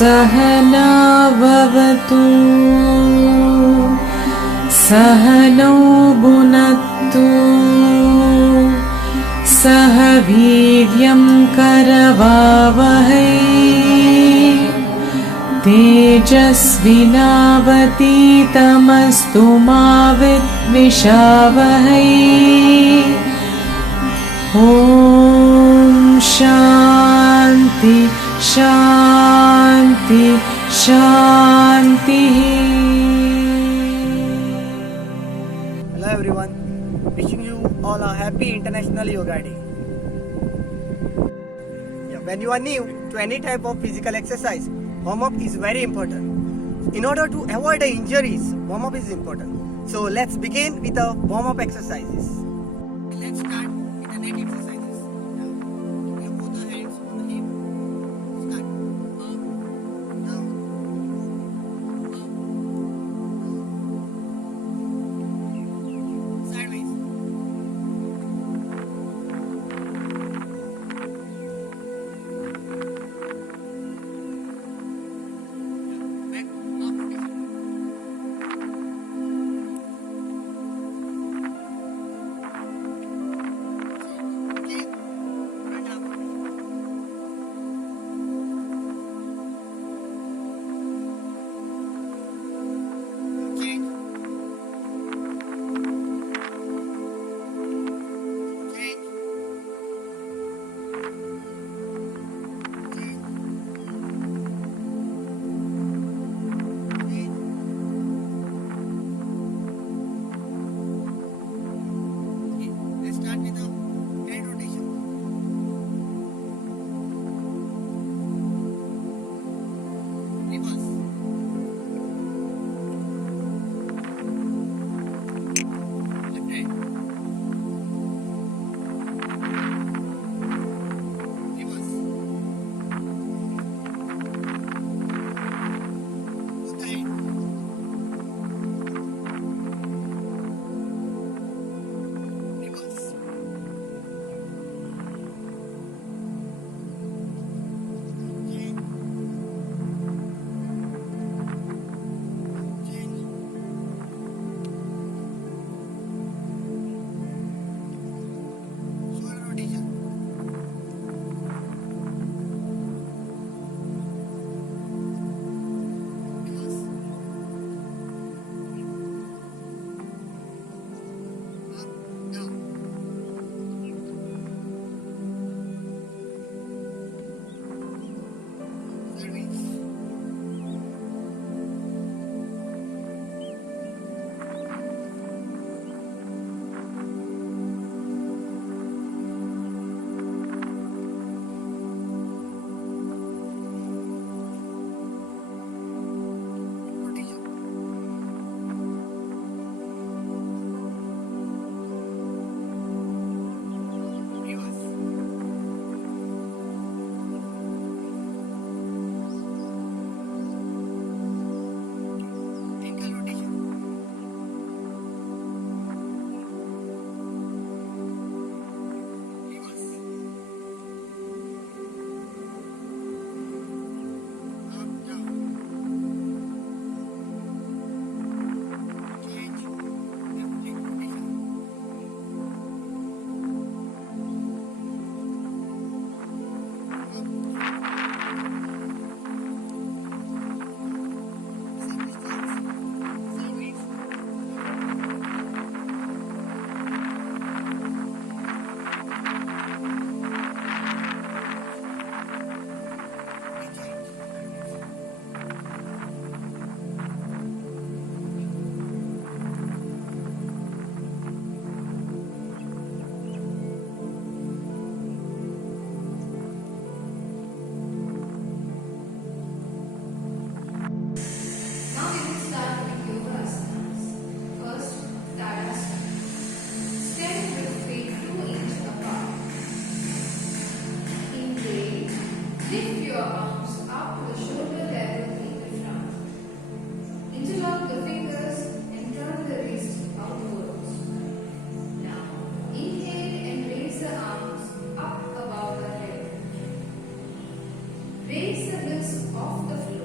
सहना भवतु सहनौ भुनक्तु सह वीर्यं करवावहै तेजस्विनावतीतमस्तु मा विद्विषावहै। ॐ शान्ति शान्ति शान्तिः। Hello everyone, wishing you all a happy International Yoga Day. When you are new to any type of physical exercise, warm-up is very important. In order to avoid the injuries, warm-up is important. So let's begin with the warm-up exercises. Let's start with the neck exercises. Now, you put the hands on the hip. Start. Up, down, up, down. Sideways. Back, half rotation. Again, front half rotation. Change. Change. Change. Change. Okay, let's start with the head rotation. Reverse. Left hand. Reverse. Both hand. Reverse. Change. Change. Shoulder rotation. Reverse. Up, down. Sideways. Rotation. Reverse. Ankle rotation. Reverse. Up, down. Change. Left leg rotation. Up. Same distance. Sideways. Change. Now we will start with yoga asanas. First, Tadasana. Stand with feet 2 inches apart. Inhale. Lift your arms up to the shoulder level in the front. Interlock the fingers and turn the wrist outwards. Now, inhale and raise the arms up above the head. Raise the hips off the floor.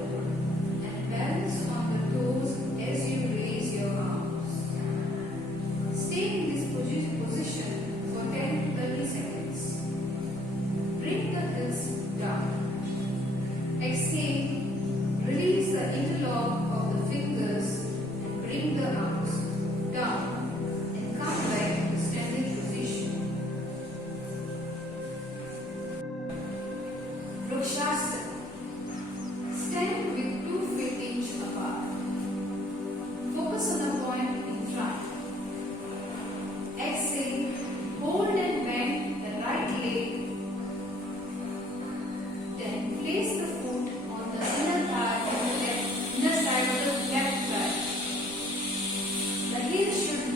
Exhale, release the interlock of the fingers and bring the arms down and come back to standing position. Vrikshasana. Stand with 2 feet inch apart. Focus on the point in front. Exhale, hold and bend the right leg. Then place the foot on the inner thigh and the inner side of the left thigh. The heel should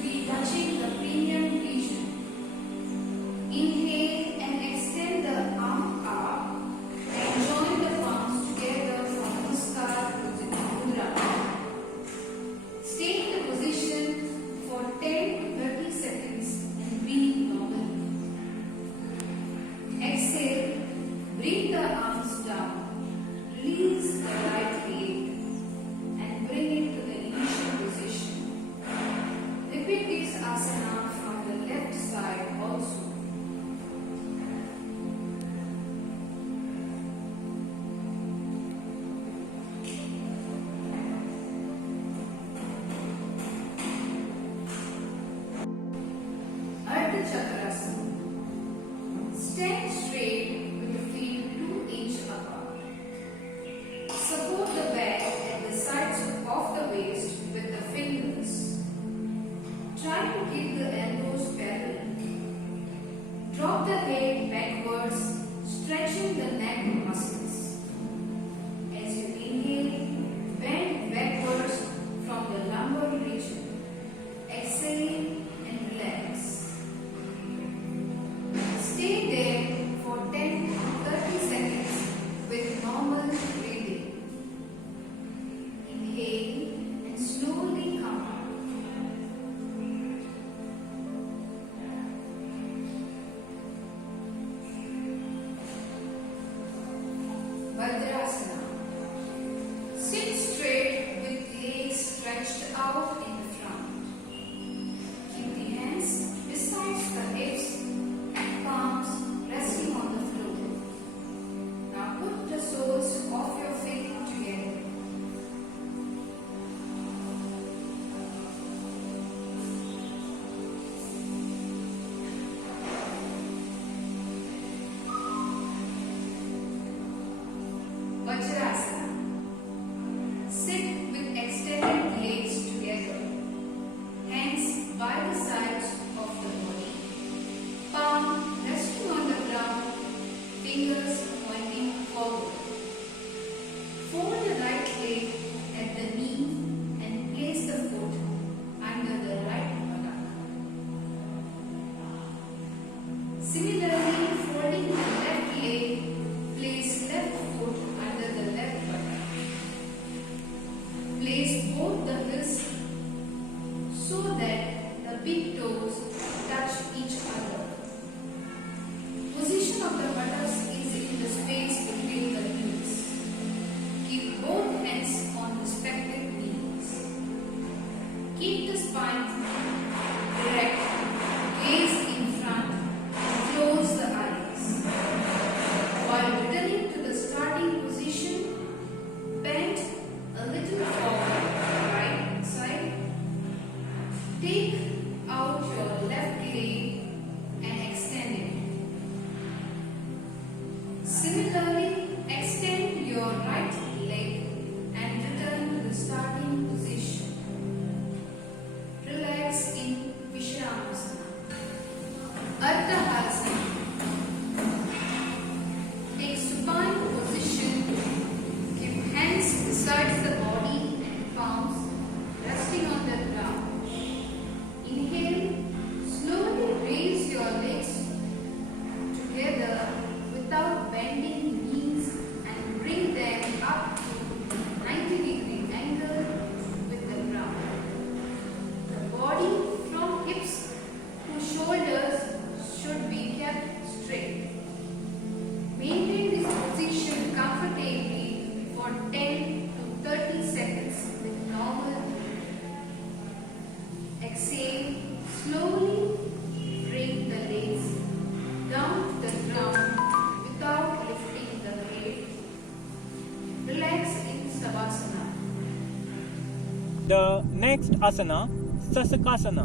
The next asana, Sasakasana.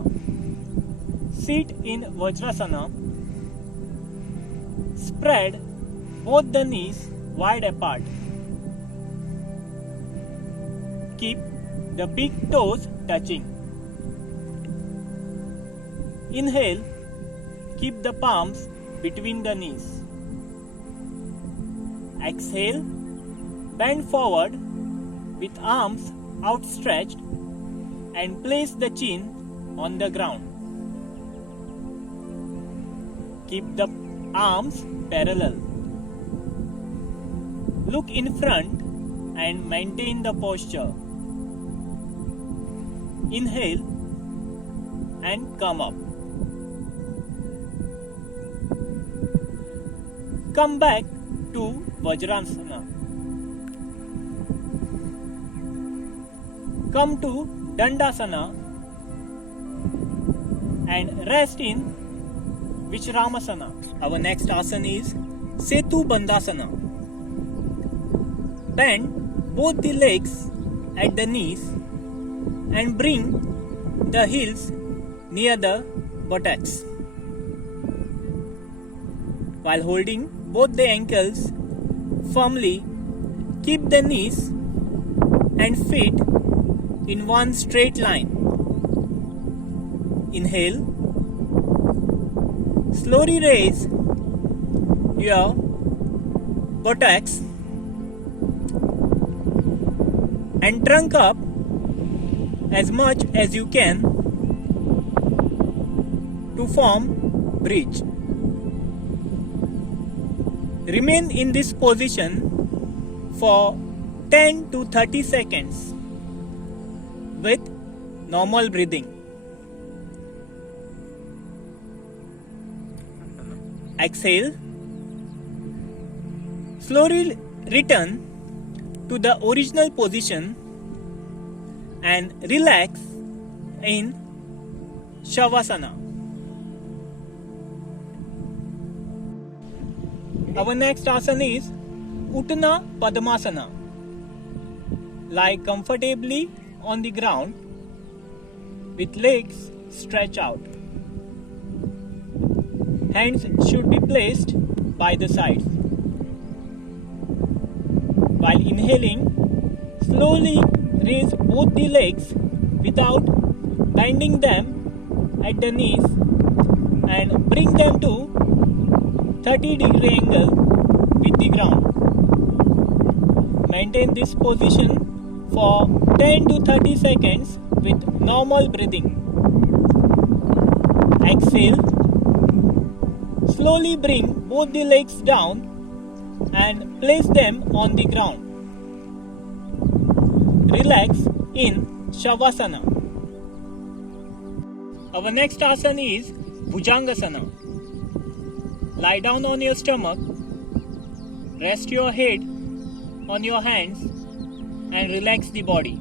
Sit in Vajrasana. Spread both the knees wide apart. Keep the big toes touching. Inhale, keep the palms between the knees. Exhale, bend forward with arms outstretched and place the chin on the ground. Keep the arms parallel. Look in front and maintain the posture. Inhale and come up. Come back to Vajrasana. Come to Dandasana and rest in Vishramasana. Our next asana is Setu Bandhasana. Bend both the legs at the knees and bring the heels near the buttocks. While holding both the ankles firmly, keep the knees and feet in one straight line. Inhale. Slowly raise your buttocks and trunk up as much as you can to form bridge. Remain in this position for 10 to 30 seconds with normal breathing. Exhale. Slowly return to the original position and relax in Shavasana. Our next asana is Uttana Padmasana. Lie comfortably on the ground with legs stretched out. Hands should be placed by the sides. While inhaling, slowly raise both the legs without bending them at the knees and bring them to 30-degree angle with the ground. Maintain this position for 10 to 30 seconds with normal breathing. Exhale. Slowly bring both the legs down and place them on the ground. Relax in Shavasana. Our next asana is Bhujangasana. Lie down on your stomach, rest your head on your hands and relax the body.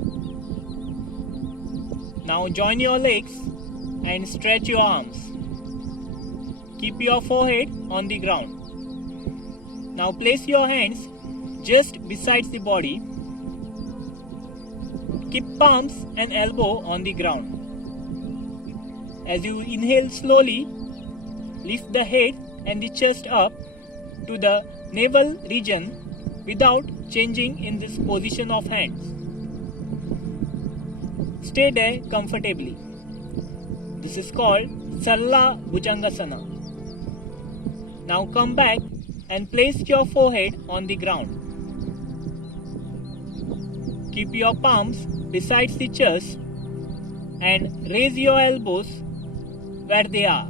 Now join your legs and stretch your arms. Keep your forehead on the ground. Now place your hands just beside the body. Keep palms and elbow on the ground. As you inhale slowly, lift the head and the chest up to the navel region without changing in this position of hands. Stay there comfortably. This is called Sarla Bhujangasana. Now come back and place your forehead on the ground. Keep your palms beside the chest and raise your elbows where they are.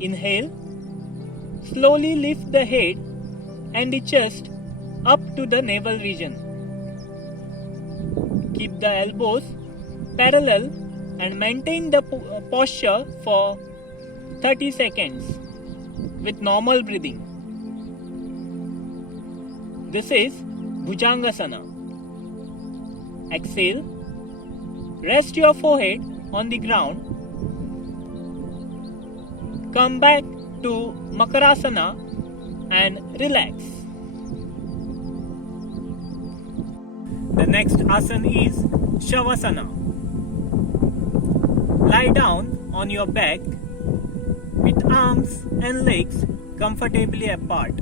Inhale. Slowly lift the head and the chest up to the navel region. Keep the elbows parallel and maintain the posture for 30 seconds with normal breathing. This is Bhujangasana. Exhale. Rest your forehead on the ground. Come back to Makarasana and relax. The next asana is Shavasana. Lie down on your back with arms and legs comfortably apart.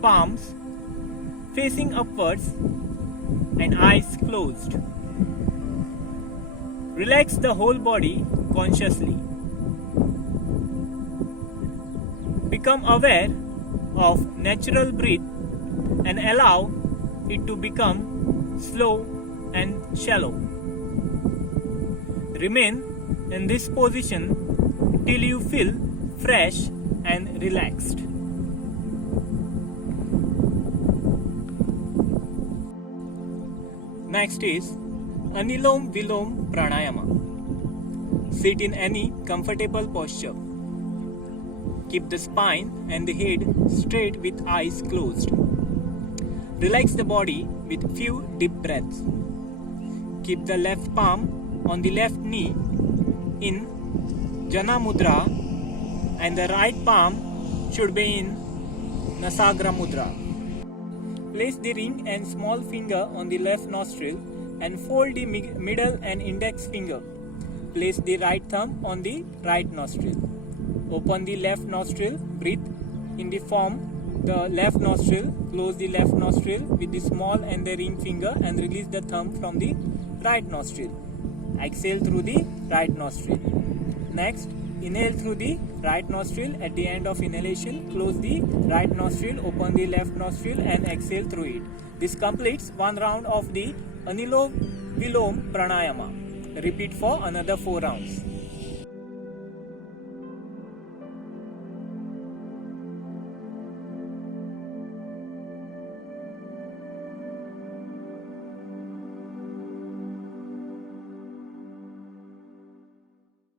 Palms facing upwards and eyes closed. Relax the whole body consciously. Become aware of natural breath and allow it to become slow and shallow. Remain in this position till you feel fresh and relaxed. Next is Anilom Vilom Pranayama. Sit in any comfortable posture. Keep the spine and the head straight with eyes closed. Relax the body with few deep breaths. Keep the left palm on the left knee in Jana Mudra and the right palm should be in Nasagra Mudra. Place the ring and small finger on the left nostril and fold the middle and index finger. Place the right thumb on the right nostril. Open the left nostril, breathe in the form the left nostril, close the left nostril with the small and the ring finger and release the thumb from the right nostril. Exhale through the right nostril. Next, inhale through the right nostril. At the end of inhalation, close the right nostril, open the left nostril and exhale through it. This completes one round of the Anilom Vilom Pranayama. Repeat for another 4 rounds.